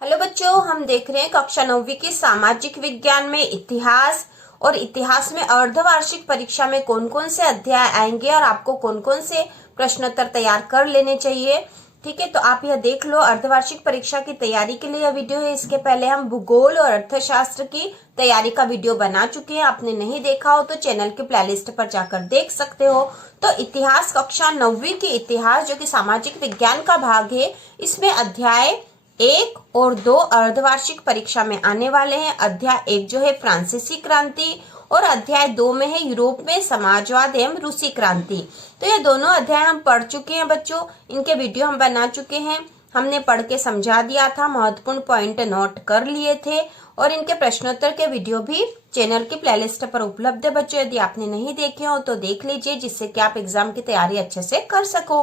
Hello बच्चों, हम देख रहे हैं कक्षा 9वीं की सामाजिक विज्ञान में इतिहास। और इतिहास में अर्धवार्षिक परीक्षा में कौन कौन से अध्याय आएंगे और आपको कौन कौन से प्रश्नोत्तर तैयार कर लेने चाहिए। ठीक है, तो आप यह देख लो। अर्धवार्षिक परीक्षा की तैयारी के लिए यह वीडियो है। इसके पहले हम भूगोल और अर्थशास्त्र की तैयारी का वीडियो बना चुके हैं। आपने नहीं देखा हो तो चैनल के प्लेलिस्ट पर जाकर देख सकते हो। तो इतिहास कक्षा 9वीं की इतिहास जो कि सामाजिक विज्ञान का भाग है, इसमें अध्याय 1 और 2 अर्धवार्षिक परीक्षा में आने वाले हैं। अध्याय 1 जो है फ्रांसीसी क्रांति और अध्याय 2 में है यूरोप में समाजवाद एवं रूसी क्रांति। तो ये दोनों अध्याय हम पढ़ चुके हैं बच्चों, इनके वीडियो हम बना चुके हैं। हमने पढ़ के समझा दिया था, महत्वपूर्ण पॉइंट नोट कर लिए थे और इनके प्रश्नोत्तर के वीडियो भी चैनल की प्लेलिस्ट पर उपलब्ध है बच्चों। यदि आपने नहीं देखे हो तो देख लीजिए, जिससे कि आप एग्जाम की तैयारी अच्छे से कर सको।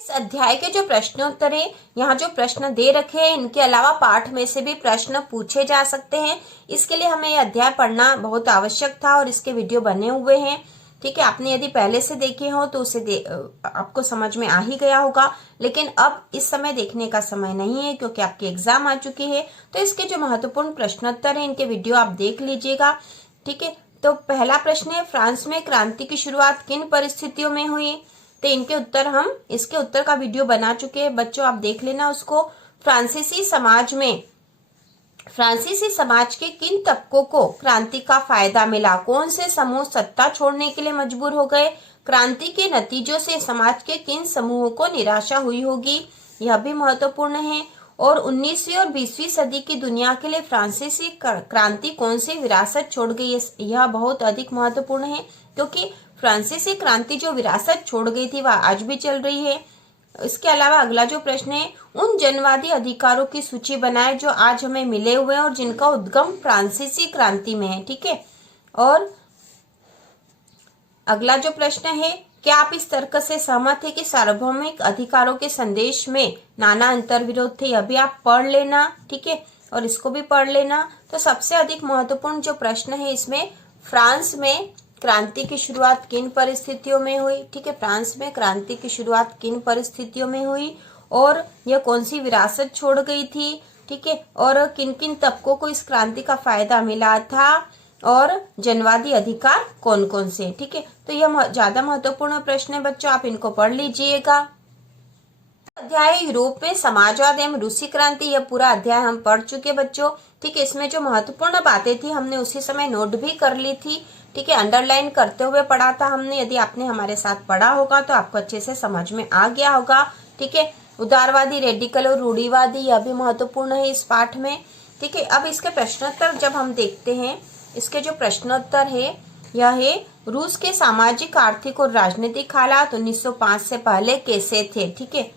इस अध्याय के जो प्रश्नोत्तर है, यहाँ जो प्रश्न दे रखे हैं, इनके अलावा पाठ में से भी प्रश्न पूछे जा सकते हैं। इसके लिए हमें यह अध्याय पढ़ना बहुत आवश्यक था और इसके वीडियो बने हुए हैं। ठीक है, आपने यदि पहले से देखे हो तो उसे आपको समझ में आ ही गया होगा, लेकिन अब इस समय देखने का समय नहीं है क्योंकि आपकी एग्जाम आ चुकी है। तो इसके जो महत्वपूर्ण प्रश्नोत्तर है, इनके वीडियो आप देख लीजिएगा। ठीक है, तो पहला प्रश्न है, फ्रांस में क्रांति की शुरुआत किन परिस्थितियों में हुई। तो इसके उत्तर का वीडियो बना चुके हैं बच्चों, आप देख लेना उसको। फ्रांसीसी समाज के किन तबकों को क्रांति का फायदा मिला। कौन से समूह सत्ता छोड़ने के लिए मजबूर हो गए। क्रांति के नतीजों से समाज के किन समूहों को निराशा हुई होगी, यह भी महत्वपूर्ण है। और 19वीं और 20वीं सदी की दुनिया के लिए फ्रांसीसी क्रांति कौन सी विरासत छोड़ गई, यह बहुत अधिक महत्वपूर्ण है क्योंकि फ्रांसीसी क्रांति जो विरासत छोड़ गई थी वह आज भी चल रही है। इसके अलावा अगला जो प्रश्न है, उन जनवादी अधिकारों की सूची बनाए जो आज हमें मिले हुए हैं और जिनका उद्गम फ्रांसीसी क्रांति में है। ठीक है, और अगला जो प्रश्न है, क्या आप इस तर्क से सहमत है कि सार्वभौमिक अधिकारों के संदेश में नाना अंतर्विरोध थे। यह भी आप पढ़ लेना। ठीक है, और इसको भी पढ़ लेना। तो सबसे अधिक महत्वपूर्ण जो प्रश्न है इसमें, फ्रांस में क्रांति की शुरुआत किन परिस्थितियों में हुई। ठीक है, फ्रांस में क्रांति की शुरुआत किन परिस्थितियों में हुई और यह कौन सी विरासत छोड़ गई थी। ठीक है, और किन किन तबकों को इस क्रांति का फायदा मिला था और जनवादी अधिकार कौन कौन से। ठीक है, तो यह ज्यादा महत्वपूर्ण प्रश्न है बच्चों, आप इनको पढ़ लीजिएगा। अध्याय यूरोप में समाजवाद एवं रूसी क्रांति, यह पूरा अध्याय हम पढ़ चुके बच्चों। ठीक है, इसमें जो महत्वपूर्ण बातें थी हमने उसी समय नोट भी कर ली थी। ठीक है, अंडरलाइन करते हुए पढ़ा था हमने। यदि आपने हमारे साथ पढ़ा होगा तो आपको अच्छे से समझ में आ गया होगा। ठीक है, उदारवादी, रेडिकल और रूढ़िवादी, यह भी महत्वपूर्ण है इस पाठ में। ठीक है, अब इसके प्रश्नोत्तर जब हम देखते हैं, इसके जो प्रश्नोत्तर है यह है, रूस के सामाजिक, आर्थिक और राजनीतिक हालात 1905 से पहले कैसे थे। ठीक है,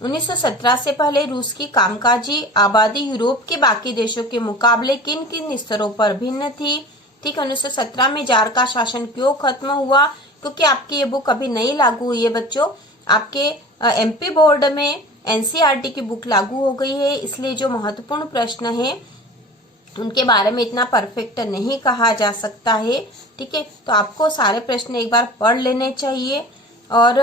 1917 से पहले रूस की कामकाजी आबादी यूरोप के बाकी देशों के मुकाबले किन किन स्तरों पर भिन्न थी। ठीक है, 1917 में जार का शासन क्यों खत्म हुआ, क्योंकि आपकी ये बुक अभी नहीं लागू हुई है बच्चों। आपके एमपी बोर्ड में एनसीईआरटी की बुक लागू हो गई है, इसलिए जो महत्वपूर्ण प्रश्न है उनके बारे में इतना परफेक्ट नहीं कहा जा सकता है। ठीक है, तो आपको सारे प्रश्न एक बार पढ़ लेने चाहिए और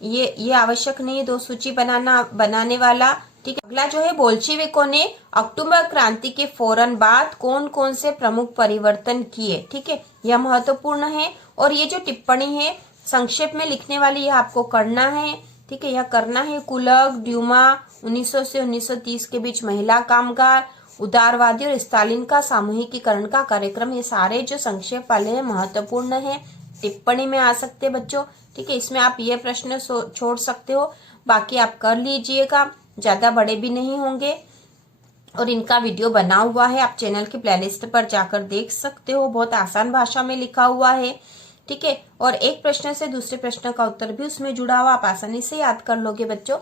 ये आवश्यक नहीं है 2 सूची बनाने वाला। ठीक है, अगला जो है, बोल्शेविकों ने अक्टूबर क्रांति के फौरन बाद कौन कौन से प्रमुख परिवर्तन किए। ठीक है, यह महत्वपूर्ण है। और ये जो टिप्पणी है संक्षेप में लिखने वाली, यह आपको करना है। ठीक है, यह करना है। कुलक, ड्यूमा, 1900 से 1930 के बीच महिला कामगार, उदारवादी और स्टालिन का सामूहिकीकरण का कार्यक्रम, ये सारे जो संक्षेप वाले हैं महत्वपूर्ण है, टिप्पणी में आ सकते हैं बच्चों। ठीक है, इसमें आप ये प्रश्न छोड़ सकते हो, बाकी आप कर लीजिएगा, ज्यादा बड़े भी नहीं होंगे। और इनका वीडियो बना हुआ है, आप चैनल की प्लेलिस्ट पर जाकर देख सकते हो, बहुत आसान भाषा में लिखा हुआ है। ठीक है, और एक प्रश्न से दूसरे प्रश्न का उत्तर भी उसमें जुड़ा हुआ, आप आसानी से याद कर लोगे बच्चों।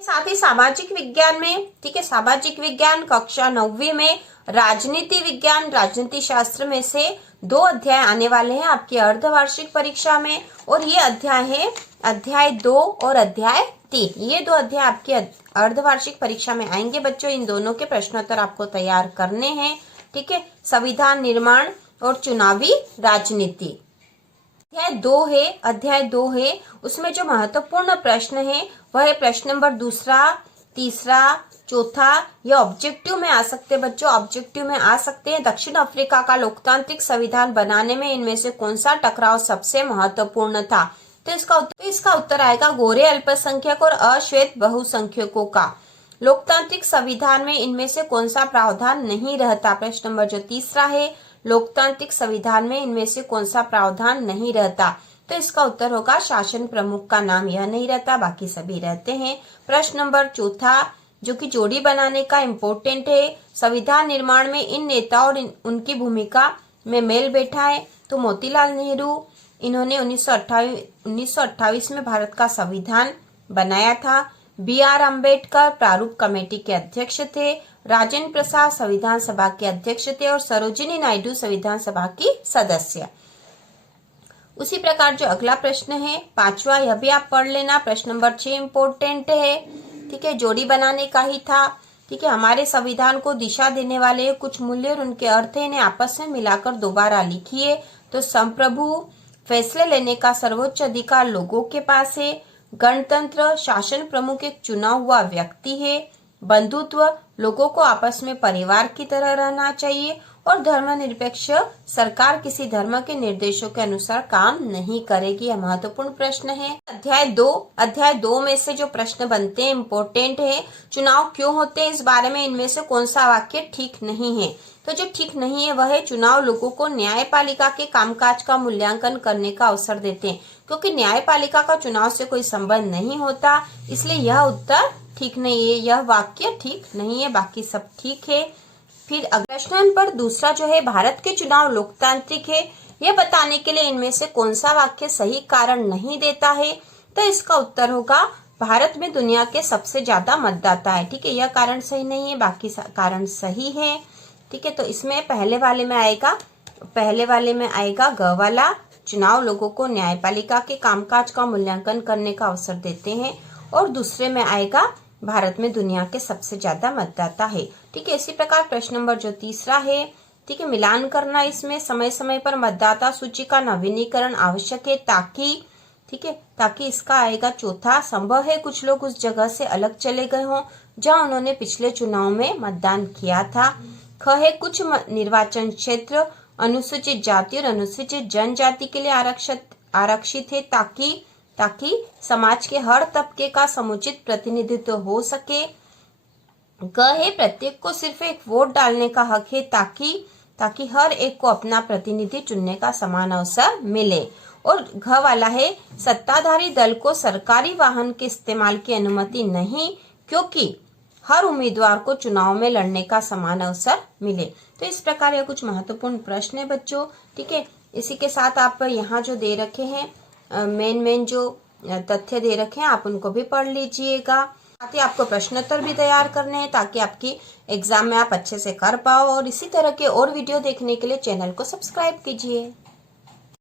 साथ ही सामाजिक विज्ञान में, ठीक है, सामाजिक विज्ञान कक्षा 9वीं में राजनीति विज्ञान, राजनीति शास्त्र में से 2 अध्याय आने वाले हैं आपकी अर्धवार्षिक परीक्षा में। और ये अध्याय है अध्याय 2 और अध्याय 3, ये 2 अध्याय आपकी अर्धवार्षिक परीक्षा में आएंगे बच्चों। इन दोनों के प्रश्नोत्तर आपको तैयार करने हैं। ठीक है, संविधान निर्माण और चुनावी राजनीति। अध्याय 2 है, उसमें जो महत्वपूर्ण प्रश्न है वह है प्रश्न नंबर 2, तीसरा, चौथा, ये ऑब्जेक्टिव में आ सकते हैं बच्चों, ऑब्जेक्टिव में आ सकते हैं। दक्षिण अफ्रीका का लोकतांत्रिक संविधान बनाने में इनमें से कौन सा टकराव सबसे महत्वपूर्ण था? तो इसका उत्तर आएगा गोरे अल्पसंख्यक और अश्वेत बहुसंख्यकों का। लोकतांत्रिक संविधान में इनमें से कौन सा प्रावधान नहीं रहता? प्रश्न नंबर जो तीसरा है, लोकतांत्रिक संविधान में इनमें से कौन सा प्रावधान नहीं रहता? तो इसका उत्तर होगा शासन प्रमुख का नाम यह नहीं रहता, बाकी सभी रहते हैं। प्रश्न नंबर चौथा, जो कि जोड़ी बनाने का इम्पोर्टेंट है, संविधान निर्माण में इन नेताओं और उनकी भूमिका में मेल बैठा है। तो मोतीलाल नेहरू, इन्होंने 1928 में भारत का संविधान बनाया था। BR अम्बेडकर प्रारूप कमेटी के अध्यक्ष थे। राजेंद्र प्रसाद संविधान सभा के अध्यक्ष थे और सरोजिनी नायडू संविधान सभा की सदस्य। उसी प्रकार जो अगला प्रश्न है, पांचवा, यह भी आप पढ़ लेना। प्रश्न नंबर 6 इम्पोर्टेंट है, ठीक है, जोड़ी बनाने का ही था। ठीक है, हमारे संविधान को दिशा देने वाले कुछ मूल्य और उनके अर्थ है, इन्हें आपस में मिलाकर दोबारा लिखिए। तो संप्रभु, फैसले लेने का सर्वोच्च अधिकार लोगों के पास है। गणतंत्र, शासन प्रमुख एक चुना हुआ व्यक्ति है। बंधुत्व, लोगों को आपस में परिवार की तरह रहना चाहिए। और धर्मनिरपेक्ष, सरकार किसी धर्म के निर्देशों के अनुसार काम नहीं करेगी। यह महत्वपूर्ण प्रश्न है। अध्याय 2 में से जो प्रश्न बनते हैं इम्पोर्टेंट है। चुनाव क्यों होते हैं, इस बारे में इनमें से कौन सा वाक्य ठीक नहीं है? तो जो ठीक नहीं है वह है, चुनाव लोगों को न्यायपालिका के कामकाज का मूल्यांकन करने का अवसर देते हैं। क्योंकि न्यायपालिका का चुनाव से कोई संबंध नहीं होता, इसलिए यह उत्तर ठीक नहीं है, यह वाक्य ठीक नहीं है, बाकी सब ठीक है। फिर अगले प्रश्न पर दूसरा जो है, भारत के चुनाव लोकतांत्रिक है, यह बताने के लिए इनमें से कौन सा वाक्य सही कारण नहीं देता है? तो इसका उत्तर होगा, भारत में दुनिया के सबसे ज्यादा मतदाता है। ठीक है, यह कारण सही नहीं है, बाकी कारण सही है। ठीक है, तो इसमें पहले वाले में आएगा ग वाला, चुनाव लोगों को न्यायपालिका के कामकाज का मूल्यांकन करने का अवसर देते हैं। और दूसरे में आएगा, भारत में दुनिया के सबसे ज्यादा मतदाता है। ठीक है, इसी प्रकार प्रश्न नंबर जो तीसरा है, ठीक है, मिलान करना, इसमें समय समय पर मतदाता सूची का नवीनीकरण आवश्यक है ताकि इसका आएगा चौथा, संभव है कुछ लोग उस जगह से अलग चले गए हों जहां उन्होंने पिछले चुनाव में मतदान किया था। ख है, कुछ निर्वाचन क्षेत्र अनुसूचित जाति और अनुसूचित जनजाति के लिए आरक्षित है ताकि समाज के हर तबके का समुचित प्रतिनिधित्व हो सके। ग है, प्रत्येक को सिर्फ एक वोट डालने का हक है ताकि हर एक को अपना प्रतिनिधि चुनने का समान अवसर मिले। और घ वाला है, सत्ताधारी दल को सरकारी वाहन के इस्तेमाल की अनुमति नहीं, क्योंकि हर उम्मीदवार को चुनाव में लड़ने का समान अवसर मिले। तो इस प्रकार यह कुछ महत्वपूर्ण प्रश्न है बच्चों। ठीक है, इसी के साथ आप यहाँ जो दे रखे हैं मेन जो तथ्य दे रखे हैं आप उनको भी पढ़ लीजिएगा। साथ ही आपको प्रश्नोत्तर भी तैयार करने हैं ताकि आपकी एग्जाम में आप अच्छे से कर पाओ। और इसी तरह के और वीडियो देखने के लिए चैनल को सब्सक्राइब कीजिए।